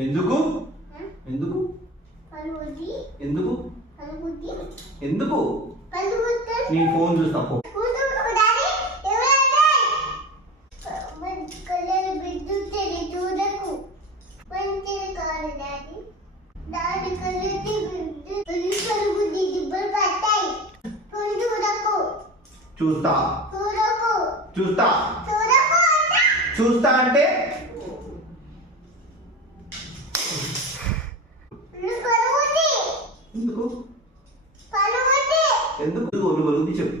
ఎందుకు ఎందుకు ఎందుకు ఎందుకు నీ ఫోన్ చూస్తా పో. చూస్తా చూస్తా చూస్తా అంటే ఎందుకు ఎందుకు ఒళ్ళు బలుగుద్ది చెప్పు.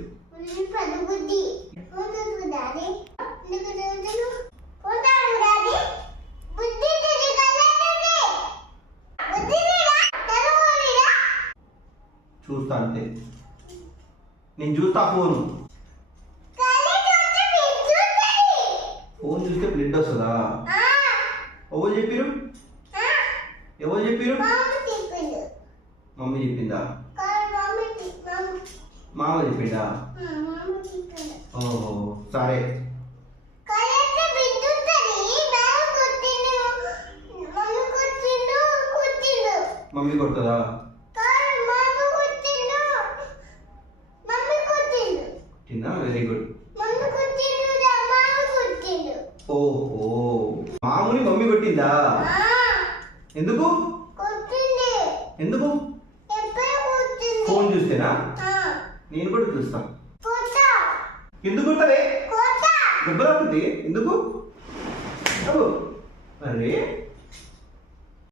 చూస్తా అంతే, నేను చూస్తా ఫోన్. ఫోన్ చూస్తే బ్లడ్ వస్తుందా? ఎవరు చెప్పిరు? ఎవరు చెప్పిరు? మమ్మీ చెప్పిందా? మామ చెప్పిందా? ఓహో సరే. మమ్మీ కొడుతుందా? Very good. ఓహో మామూలు మమ్మీ కొట్టిందా? ఎందుకు ఎందుకు? ఫోన్ చూస్తేనా? నేను కూడా చూస్తా. ఎందుకు కొడతావే? దెబ్బ తాకుతుంది ఎందుకు? అరే